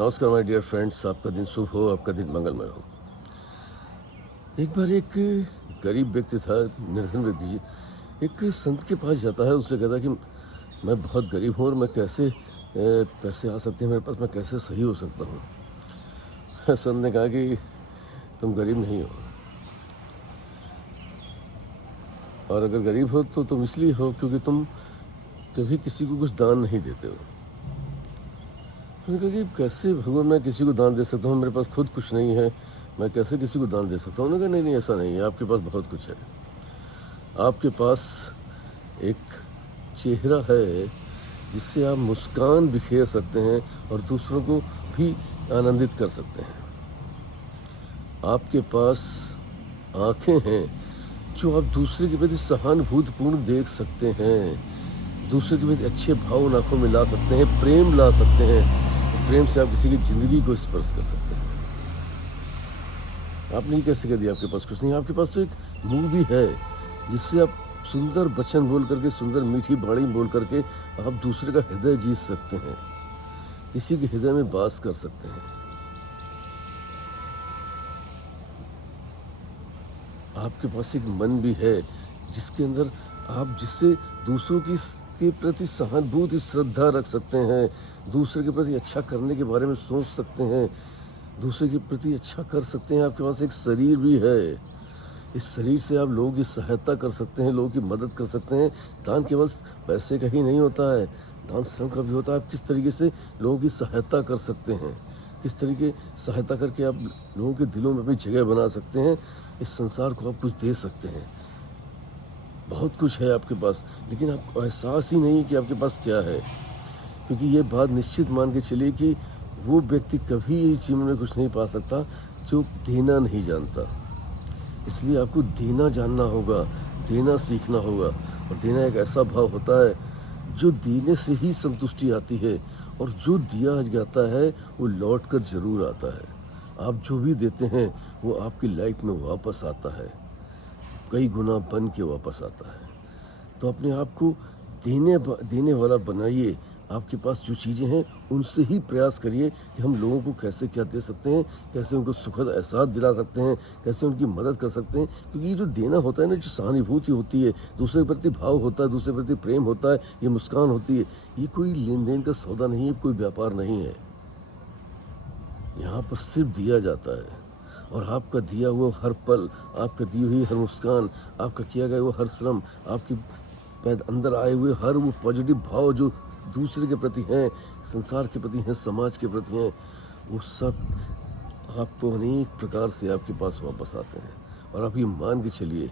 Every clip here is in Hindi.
नमस्कार माय डियर फ्रेंड्स, आपका दिन शुभ हो, आपका दिन मंगलमय हो। एक बार एक गरीब व्यक्ति था, निर्धन व्यक्ति, एक संत के पास जाता है। उससे कहता है कि मैं बहुत गरीब हूँ और मैं कैसे पैसे आ सकते हैं मेरे पास, मैं कैसे सही हो सकता हूँ। संत ने कहा कि तुम गरीब नहीं हो, और अगर गरीब हो तो तुम इसलिए हो क्योंकि तुम कभी किसी को कुछ दान नहीं देते हो। उसने कहा कि कैसे भगवान मैं किसी को दान दे सकता हूँ, मेरे पास खुद कुछ नहीं है, मैं कैसे किसी को दान दे सकता हूँ। उन्होंने कहा नहीं, ऐसा नहीं है, आपके पास बहुत कुछ है। आपके पास एक चेहरा है जिससे आप मुस्कान बिखेर सकते हैं और दूसरों को भी आनंदित कर सकते हैं। आपके पास आँखें हैं जो आप दूसरे के प्रति सहानुभूतिपूर्ण देख सकते हैं, दूसरे के प्रति अच्छे भाव आँखों में ला सकते हैं, प्रेम ला सकते हैं। प्रेम से आप किसी की ज़िंदगी को स्पर्श कर सकते हैं। आपने ये कैसे कह दिया आपके पास कुछ नहीं? आपके पास तो एक मुंह भी है जिससे आप सुंदर वचन बोल करके, सुंदर मीठी वाणी बोल करके आप दूसरे का हृदय जीत सकते हैं, किसी के हृदय में वास कर सकते हैं। आपके पास एक मन भी है जिसके अंदर आप जिससे दूसरों की के प्रति सहानुभूति, श्रद्धा रख सकते हैं, दूसरे के प्रति अच्छा करने के बारे में सोच सकते हैं, दूसरे के प्रति अच्छा कर सकते हैं। आपके पास एक शरीर भी है, इस शरीर से आप लोगों की सहायता कर सकते हैं, लोगों की मदद कर सकते हैं। दान केवल पैसे का ही नहीं होता है, दान श्रम का भी होता है। आप किस तरीके से लोगों की सहायता कर सकते हैं, किस तरीके सहायता करके आप लोगों के दिलों में अपनी जगह बना सकते हैं, इस संसार को आप कुछ दे सकते हैं। बहुत कुछ है आपके पास, लेकिन आपको एहसास ही नहीं कि आपके पास क्या है। क्योंकि ये बात निश्चित मान के चलिए कि वो व्यक्ति कभी इस जीवन में कुछ नहीं पा सकता जो देना नहीं जानता। इसलिए आपको देना जानना होगा, देना सीखना होगा। और देना एक ऐसा भाव होता है जो देने से ही संतुष्टि आती है, और जो दिया जाता है वो लौट कर ज़रूर आता है। आप जो भी देते हैं वो आपकी लाइफ में वापस आता है, कई गुना बन के वापस आता है। तो अपने आप को देने वाला बनाइए। आपके पास जो चीज़ें हैं उनसे ही प्रयास करिए कि हम लोगों को कैसे क्या दे सकते हैं, कैसे उनको सुखद एहसास दिला सकते हैं, कैसे उनकी मदद कर सकते हैं। क्योंकि ये जो देना होता है ना, जो सहानुभूति होती है, दूसरे के प्रति भाव होता है, दूसरे के प्रति प्रेम होता है, ये मुस्कान होती है, ये कोई लेन देन का सौदा नहीं है, कोई व्यापार नहीं है। यहाँ पर सिर्फ दिया जाता है, और आपका दिया हुआ हर पल, आपका दी हुई हर मुस्कान, आपका किया गया वो हर श्रम, आपकी अंदर आए हुए हर वो पॉजिटिव भाव जो दूसरे के प्रति हैं, संसार के प्रति हैं, समाज के प्रति हैं, वो सब आपको अनेक प्रकार से आपके पास वापस आते हैं। और आप ये मान के चलिए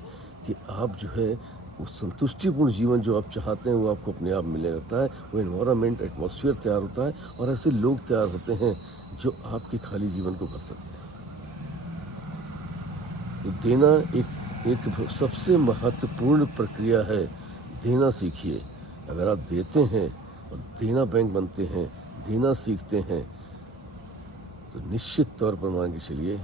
कि आप जो है वो संतुष्टिपूर्ण जीवन जो आप चाहते हैं वो आपको अपने आप मिलने लगता है। वो एनवायरनमेंट, एटमॉस्फेयर तैयार होता है, और ऐसे लोग तैयार होते हैं जो आपके खाली जीवन को भर सकते हैं। तो देना एक सबसे महत्वपूर्ण प्रक्रिया है। देना सीखिए। अगर आप देते हैं और देना बैंक बनते हैं, देना सीखते हैं, तो निश्चित तौर पर मान के चलिए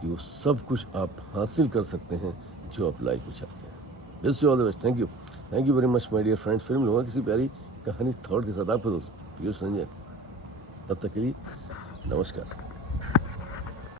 कि वो सब कुछ आप हासिल कर सकते हैं जो आप लाइफ में चाहते हैं। Wish you all the best. Thank you very much my dear friends. फिर मिलूंगा किसी प्यारी कहानी थॉट के साथ, आपका दोस्त पीयूष संजय। तब तक के लिए नमस्कार।